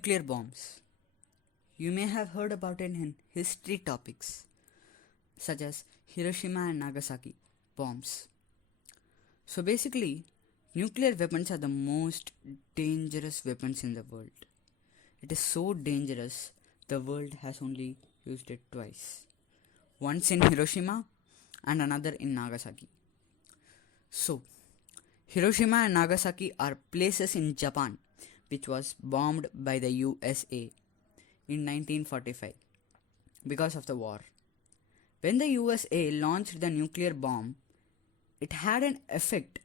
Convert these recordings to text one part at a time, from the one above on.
Nuclear bombs. You may have heard about it in history topics such as Hiroshima and Nagasaki bombs. So basically, nuclear weapons are the most dangerous weapons in the world. It is so dangerous, the world has only used it twice. Once in Hiroshima and another in Nagasaki. So, Hiroshima and Nagasaki are places in Japan which was bombed by the USA in 1945 because of the war. When the USA launched the nuclear bomb, it had an effect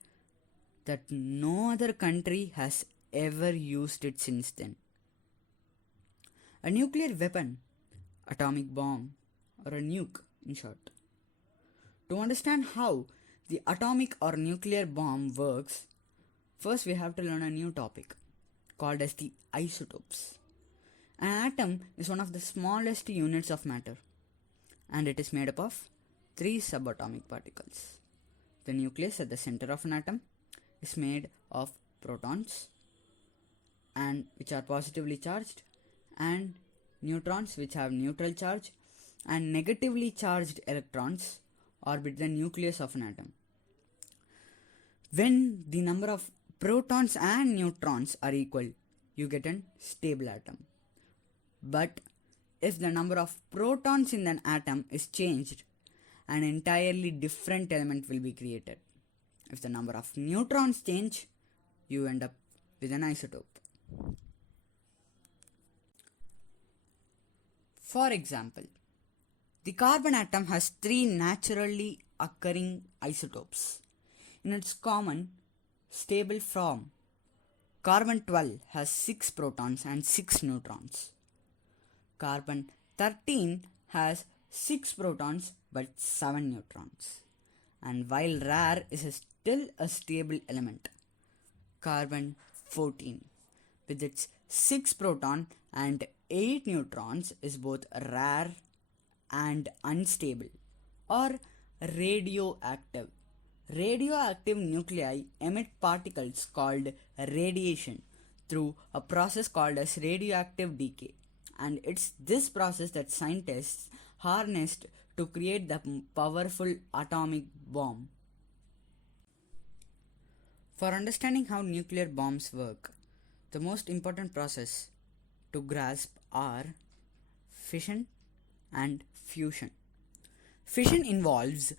that no other country has ever used it since then. A nuclear weapon, atomic bomb, or a nuke in short. To understand how the atomic or nuclear bomb works, first we have to learn a new topic called as the isotopes. An atom is one of the smallest units of matter and it is made up of 3 subatomic particles. The nucleus at the center of an atom is made of protons and which are positively charged and neutrons which have neutral charge and negatively charged electrons orbit the nucleus of an atom. When the number of protons and neutrons are equal, you get a stable atom. But if the number of protons in an atom is changed, an entirely different element will be created. If the number of neutrons change, you end up with an isotope. For example, the carbon atom has 3 naturally occurring isotopes. In its common stable form, carbon-12 has 6 protons and 6 neutrons. Carbon-13 has 6 protons but 7 neutrons. And while rare is still a stable element, carbon-14 with its 6 proton and 8 neutrons is both rare and unstable or radioactive. Radioactive nuclei emit particles called radiation through a process called as radioactive decay, and it's this process that scientists harnessed to create the powerful atomic bomb. For understanding how nuclear bombs work, the most important process to grasp are fission and fusion. Fission involves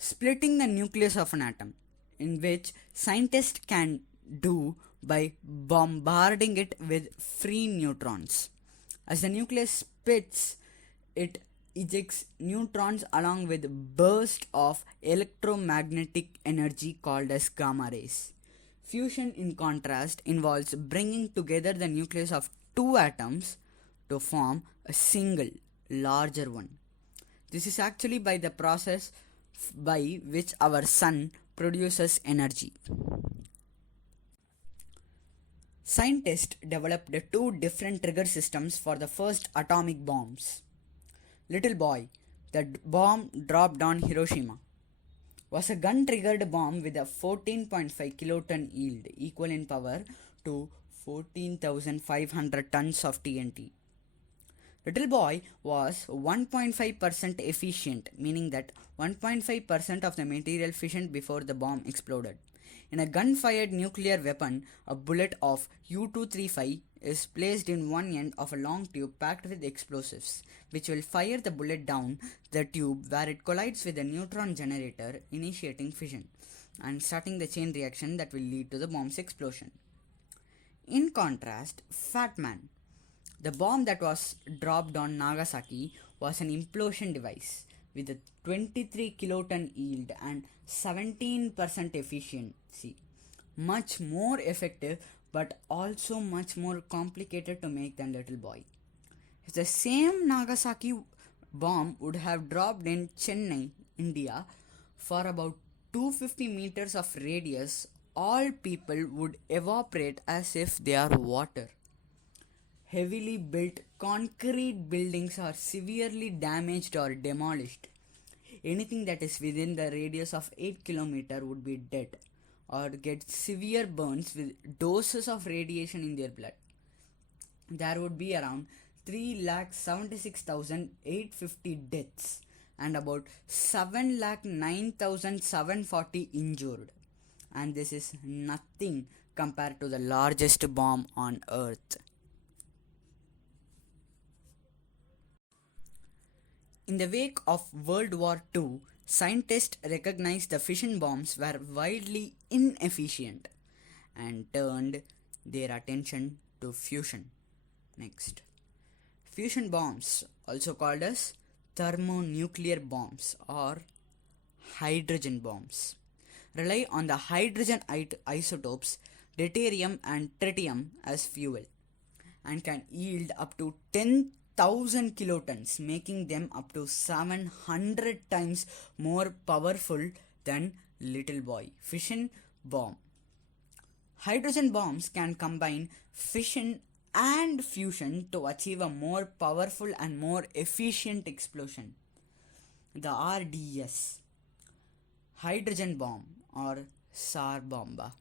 splitting the nucleus of an atom, in which scientists can do by bombarding it with free neutrons. As the nucleus splits, it ejects neutrons along with bursts of electromagnetic energy called as gamma rays. Fusion, in contrast, involves bringing together the nucleus of 2 atoms to form a single, larger one. This is actually by the process by which our sun produces energy. Scientists developed 2 different trigger systems for the first atomic bombs. Little Boy, the bomb dropped on Hiroshima, was a gun-triggered bomb with a 14.5 kiloton yield, equal in power to 14,500 tons of TNT. Little Boy was 1.5% efficient, meaning that 1.5% of the material fissioned before the bomb exploded. In a gun-fired nuclear weapon, a bullet of U-235 is placed in one end of a long tube packed with explosives, which will fire the bullet down the tube where it collides with a neutron generator, initiating fission and starting the chain reaction that will lead to the bomb's explosion. In contrast, Fat Man, the bomb that was dropped on Nagasaki, was an implosion device with a 23 kiloton yield and 17% efficiency. Much more effective but also much more complicated to make than Little Boy. If the same Nagasaki bomb would have dropped in Chennai, India, for about 250 meters of radius, all people would evaporate as if they are water. Heavily built concrete buildings are severely damaged or demolished. Anything that is within the radius of 8 km would be dead or get severe burns with doses of radiation in their blood. there would be around 3,76,850 deaths and about 7,09,740 injured. And this is nothing compared to the largest bomb on earth. In the wake of World War II, scientists recognized the fission bombs were wildly inefficient and turned their attention to fusion. Next. Fusion bombs, also called as thermonuclear bombs or hydrogen bombs, rely on the hydrogen isotopes deuterium and tritium as fuel and can yield up to 10,000 kilotons, making them up to 700 times more powerful than Little Boy fission bomb. Hydrogen bombs can combine fission and fusion to achieve a more powerful and more efficient explosion. The RDS, hydrogen bomb or SAR bomba.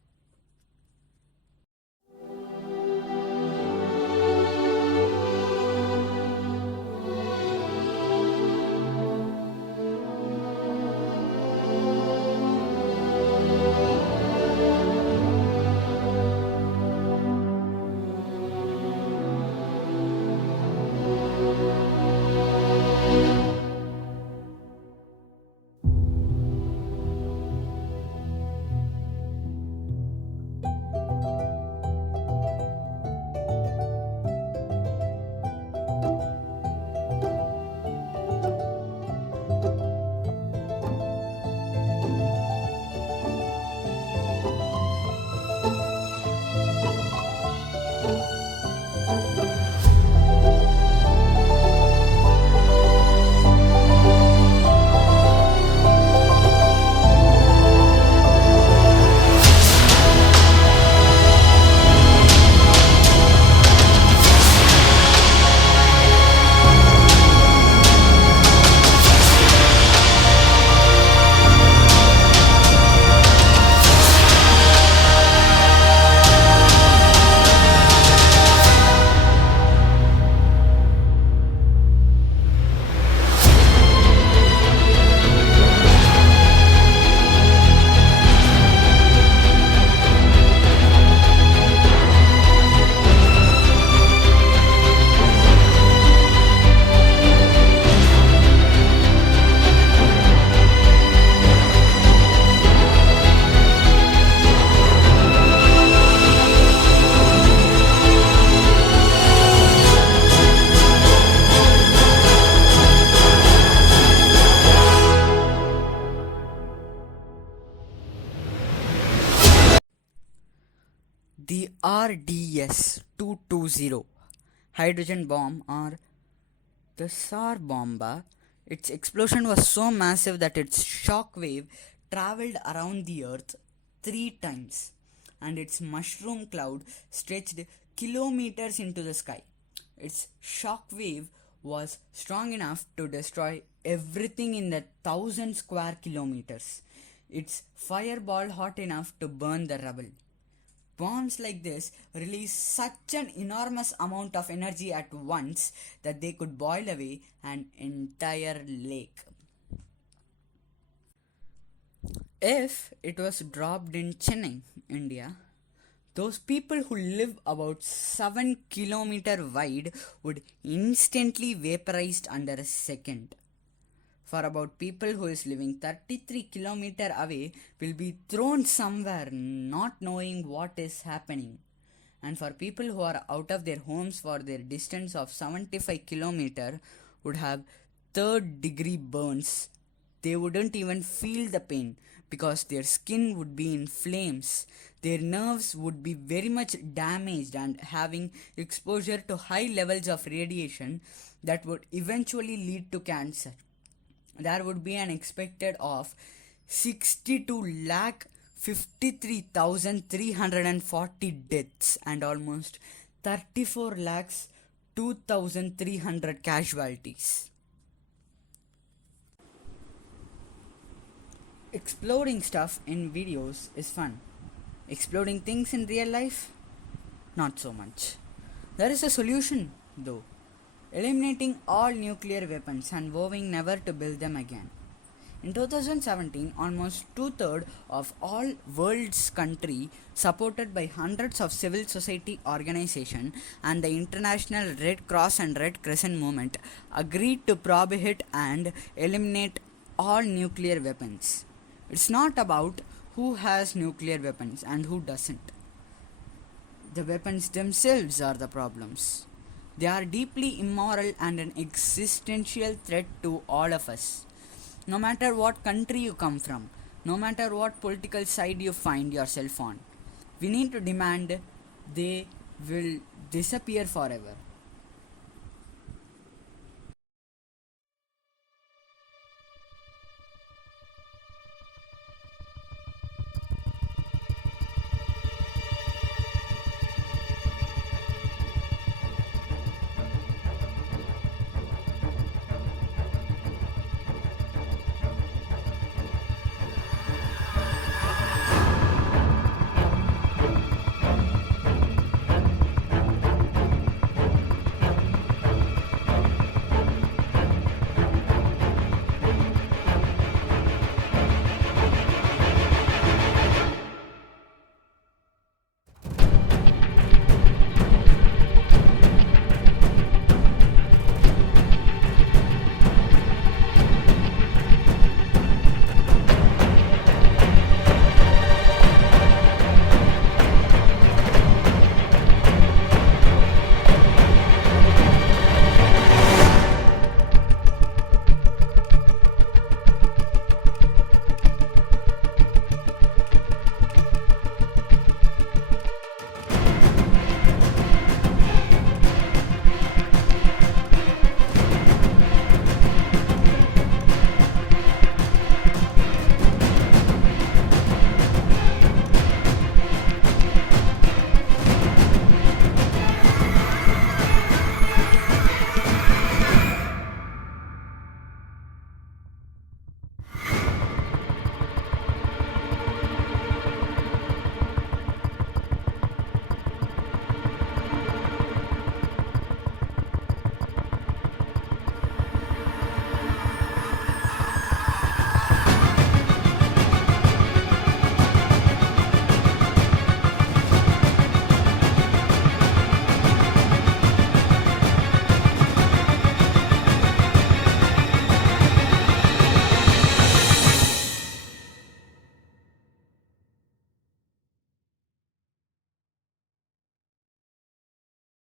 The RDS 220 hydrogen bomb or the SAR bomba, its explosion was so massive that its shock wave traveled around the earth 3 times and its mushroom cloud stretched kilometers into the sky. Its shock wave was strong enough to destroy everything in the 1,000 square kilometers. Its fireball hot enough to burn the rubble. Bombs like this release such an enormous amount of energy at once that they could boil away an entire lake. If it was dropped in Chennai, India, those people who live about 7 kilometers wide would instantly vaporized under a second. For about people who is living 33 kilometers away will be thrown somewhere not knowing what is happening. And for people who are out of their homes for their distance of 75 kilometers would have third degree burns. They wouldn't even feel the pain because their skin would be in flames. Their nerves would be very much damaged and having exposure to high levels of radiation that would eventually lead to cancer. There would be an expected of 62 lakh 53,340 deaths and almost 34 lakhs 2,300 casualties. Exploding stuff in videos is fun. Exploding things in real life? Not so much. There is a solution, though: eliminating all nuclear weapons and vowing never to build them again. In 2017, almost two-thirds of all world's countries, supported by hundreds of civil society organizations and the International Red Cross and Red Crescent movement, agreed to prohibit and eliminate all nuclear weapons. It's not about who has nuclear weapons and who doesn't. The weapons themselves are the problems. They are deeply immoral and an existential threat to all of us. No matter what country you come from, no matter what political side you find yourself on, we need to demand they will disappear forever.